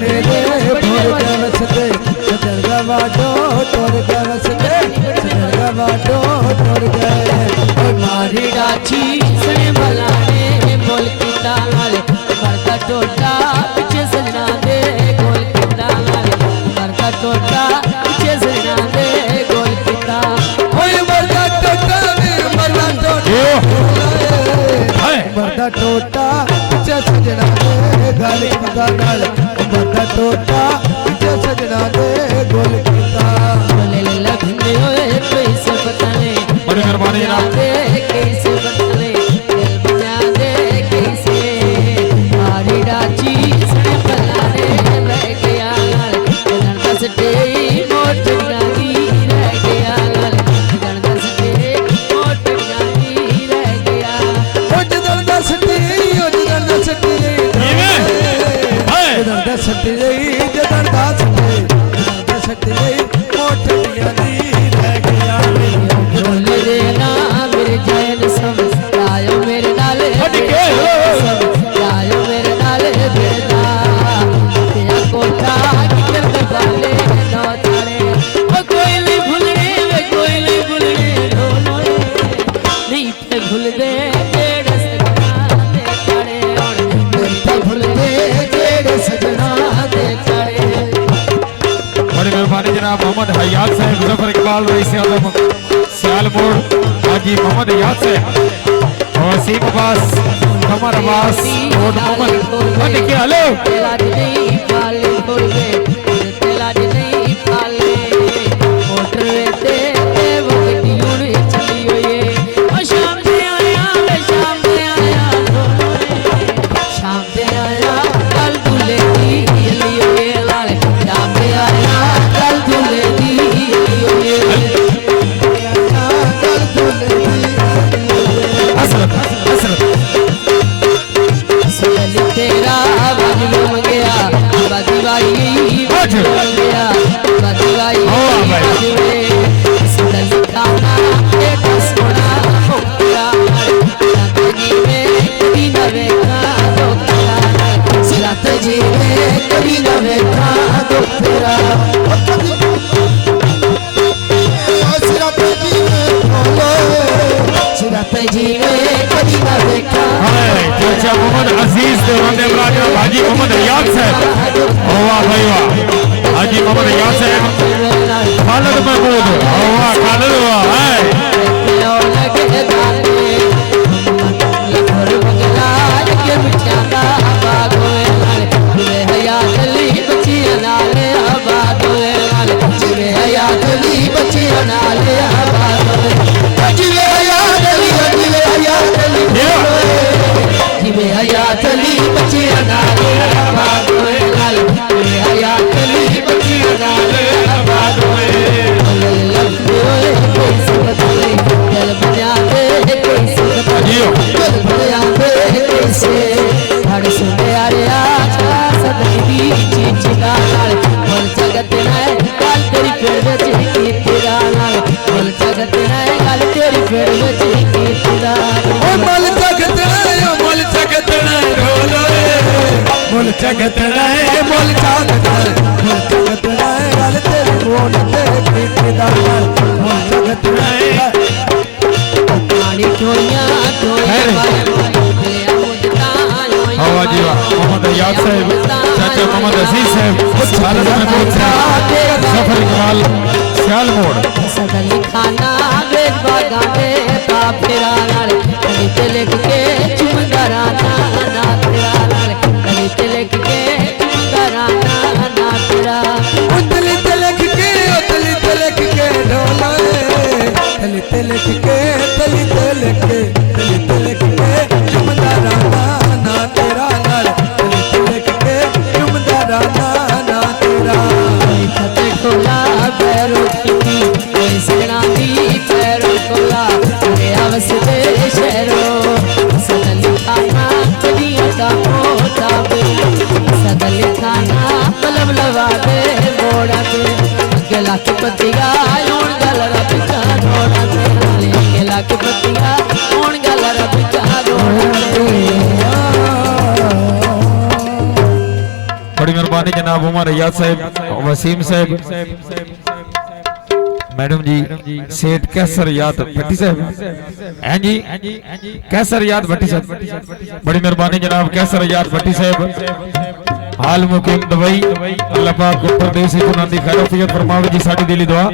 मेरे भोर गवसते सजन गवाडो तोर गवसते सजन गवाडो तोर गए मारी डाची सने भलाने बोल की ताले मरका टोटा पीछे सजना दे गोल की ताले मरका टोटा पीछे सजना दे गोल की ताले ओए मरका टोटा मरदा टोटा पीछे सजना दे गल की ताल मरदा टोटा पीछे सजना दे गोल की ताल ले लखने ओए कैसे बताने बड़ी मेहरबानी जनाब कैसे बताने दिल बना दे कैसे मारी डाची सने भलाने रह गया गण दस डे मोट गानी रह गया गण दस डे मोट गानी रह गया ओ जदर दस टी ओ जदर दस टी जदर दस टी जदर दस टी मोटड़ियां दी रह गया ढोल देना मेरे जैन सब आयो मेरे नाले सब आयो मेरे नाले बेदा तेरा कोठा किधर दबाले नौ तारे ओ कोई नहीं भूलने वे कोई नहीं भूलने ढोलो नहीं पे भूल दे तेरे सजना दे चढ़े और नहीं पे भूल दे तेरे सजना दे चढ़े बड़ी मेहरबानी जनाब मोहम्मद हयात साहब मुजफ्फर इकबाल रईस आलम सियालमोड़ हाजी मोहम्मद हयात साहब और वसीम अब्बास कमर अब्बास और मोहम्मद क्या हेलो तेला नहीं पाले छोड़ के तेला नहीं पाले मोटर ते वो गड्डी चली हुई ओ शाम से आया शाम से आया कल दूल्हे की चली हुई लाल शाम से आया कल दूल्हे की चली हुई सली तेरा बाजी में गया बाजी बाई बाजी में गया बाजी बाई बाजी में सली खाना एक सोना हो गया जी में कभी न देखा तो तेरा सिरात जी में कभी न देखा तो तेरा सिरात जी में कभी न देखा चाचा मोहम्मद अजीज देवबंदे बरादर हाजी मोहम्मद हयात साहब वाह भाई वाह हाजी मोहम्मद हयात साहब खालिद महमूद वाह खालिद वाह जगत रहे बोल चागत बोल जगत रहे गल तेरी बोल तेरी कीदा बोल जगत रहे पानी टोया हवा जी वाह मोहम्मद हयात साहब चाचा मोहम्मद अजीज साहब खालिद महमूद साहब मुजफ्फर इकबाल सियालमोड़ सदल खाना बेग बागाने पाफिरा नाल कली लिख के चुमदारा ना तेरा नाल कली लिख के चुमदारा ना तेरा उतली लिख के ढोला तली लिख के चुमदारा ना तेरा नाल तली लिख के चुमदारा ना तेरा खते खोला पैरों की सजना दी पैरों खोला रे आवस दे शहरो सदल खाना कदिया का मोटा पे सदल खाना मतलब लवा दे मोड़ा पे गला के पतिया ओण गल रब का नोड़ा पे गला के पतिया ओण गल रब का नोड़ा पे बड़ी मेहरबानी जनाब उमर हयात साहब, वसीम साहब, मैडम जी, सेठ कैसर याद भट्टी साहब हैं जी, कैसर याद भट्टी साहब, बड़ी मेहरबानी जनाब कैसर याद भट्टी साहब, हाल मुकीम दुबई। अल्लाह पाक परदेसी गुनाह दी खैर फरमावे जी, साडी दिली दुआ।